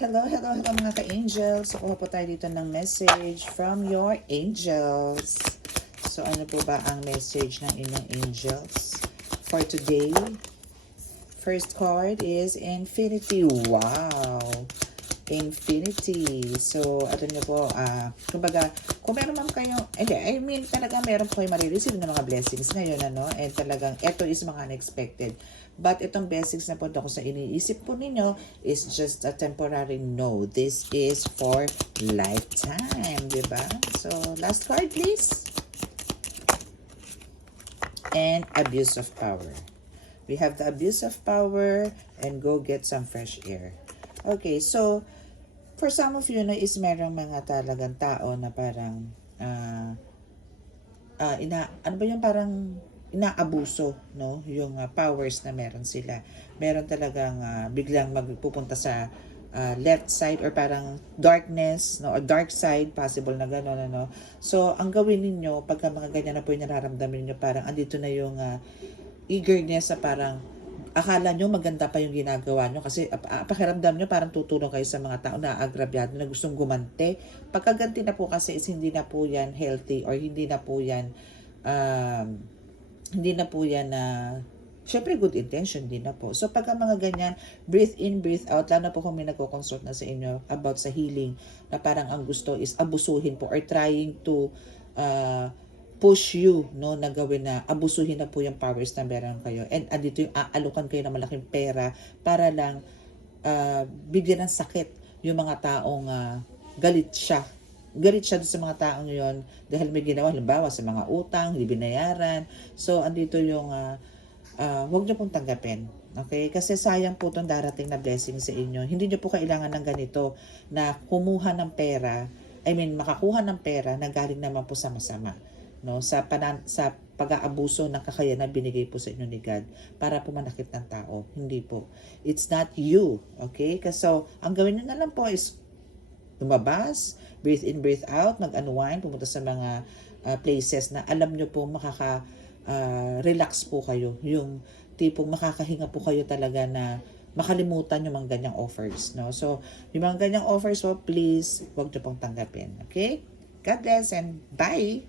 Hello, hello, hello mga ka-angels. So, kuha po tayo dito ng message from your angels. So, ano po ba ang message ng inyong angels for today? First card is Infinity. Wow! Infinity. So, ato nyo po, kumbaga, kung meron man kayo, I mean, talaga meron po kayo marireceive ng mga blessings ngayon, ano? And talagang, eto is mga unexpected. But itong blessings na po ako sa iniisip po ninyo is just a temporary no. This is for lifetime, di ba? So, last card, please. And abuse of power. We have the abuse of power and go get some fresh air. Okay, so, for some of you na is merong mga talagang tao na parang ano ba yung parang inaabuso, no, yung powers na meron sila. Meron talagang biglang magpupunta sa left side or parang darkness, no, or dark side, possible na gano'n, ano. So ang gawin ninyo pagka mga ganyan na po yung nararamdaman niyo, parang andito na yung eagerness sa parang akala nyo maganda pa yung ginagawa nyo kasi pakiramdam nyo parang tutulong kayo sa mga tao na agrabyado na gustong gumante. Pagkaganti na po kasi is hindi na po yan healthy or hindi na po yan syempre good intention din na po. So pagka mga ganyan, breathe in, breathe out, lalo na po kung may nagko-consult na sa inyo about sa healing na parang ang gusto is abusuhin po or trying to push you, no, na gawin na abusuhin na po yung powers na meron kayo. And andito yung aalukan kayo ng malaking pera para lang bigyan ng sakit yung mga taong galit siya. Galit siya sa mga taong yon dahil may ginawa, halimbawa sa mga utang, hindi binayaran. So, andito yung huwag niyo pong tanggapin. Okay? Kasi sayang po itong darating na blessing sa inyo. Hindi niyo po kailangan ng ganito na kumuha ng pera, makakuha ng pera na galing naman po sa masama, no, sa pag-aabuso ng kakayanan binigay po sa inyo ni God para po manakit ng tao. Hindi po. It's not you. Okay? So, ang gawin niyo na lang po is lumabas, breathe in, breathe out, mag-unwind, pumunta sa mga places na alam niyo po relax po kayo. Yung tipong makakahinga po kayo talaga na makalimutan yung mga ganyang offers, no? So, yung mga ganyang offers po, please, huwag niyo pong tanggapin. Okay? God bless and bye!